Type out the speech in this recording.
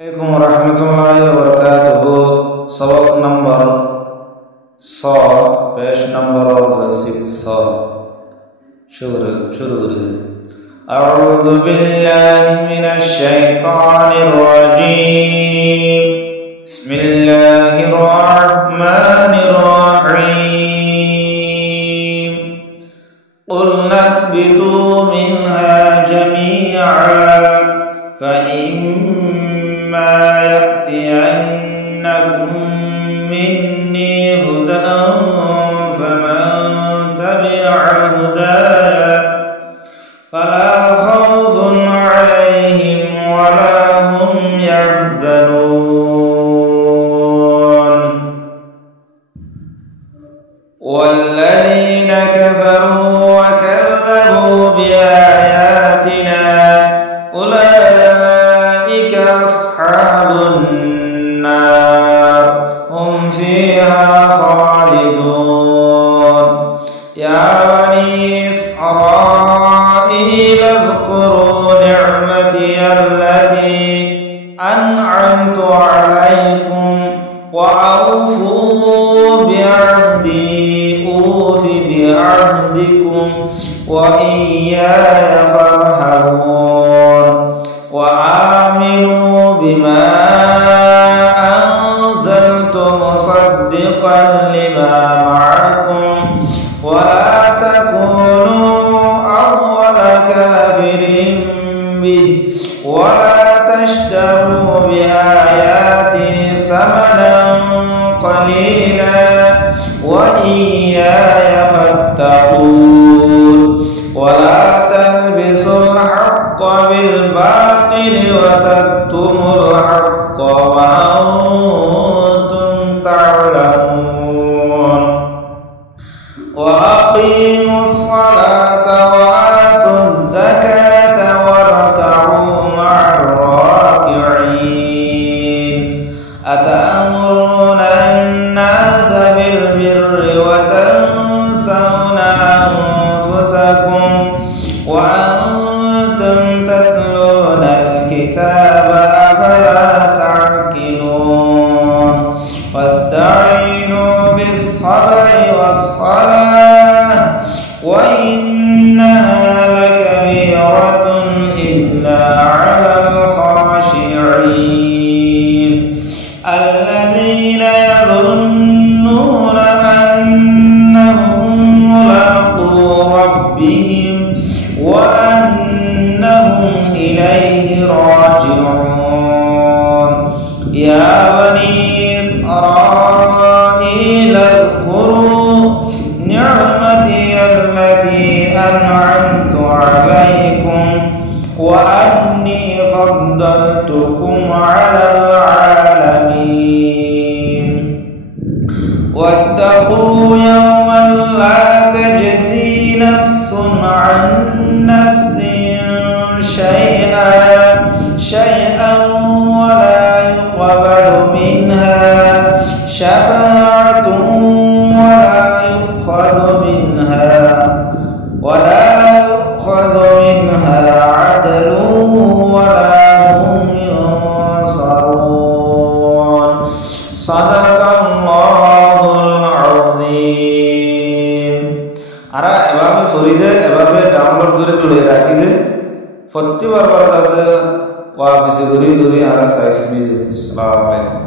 Assalamualaikum warahmatullahi wabarakatuh. Sabak number sa page number of the 6 sa shuru A'udzu billahi minash shaitanir rajim. Bismillahirrahmanirrahim. Qulna ihbitu minha jami'an fa imma ya'tiyannakum minni hudan faman tabi'a hudaya fala khawfun 'alaihim wala hum yahzanun. Walladzina kafaru wa kadzabu biayatina ulaika ashabun nar hum fiha khalidun. Ya bani Israil adhkuru ni'mati allati an'amtu 'alaikum wa awfu bi'ahdi ufi bi'ahdikum wa iyaya farhabun. وآمنوا بما أنزلت مصدقا لما معكم ولا تكونوا أول كافر به ولا تشتروا بآياتي ثمنا قليلا وإياي فاتقون. ولا تلبسوا الحق بالباطل وتكتموا الحق وأنتم تعلمون. وأقيموا الصلاة وآتوا الزكاة واركعوا مع الراكعين. أتأمرون الناس بالبر وتنسون أنفسكم وأنتم تتلون الكتاب أفلا تعقلون. واستعينوا بالصبر والصلاة وإنها لكبيرة إلا على الخاشعين الذين يظنون أنهم ملاقو ربهم وأنهم إليه راجعون. يا بني إسرائيل اذكروا نعمتي التي أنعمت عليكم وأني فضلتكم على العالمين. واتقوا يوما لا تجزي نفس عن نفس شيئا ولا يقبل منها شفاعة ولا يؤخذ منها عدل ولا هم ينصرون. صدق الله العظيم. আরা এভাবে ফরিদে এভাবে ডাউনলোড করে তুলে রাখি যে প্রতিবার আছে ওয়া কিছু ঘুরি ঘুরি আরা সাইফ মিলে। আসসালামু আলাইকুম।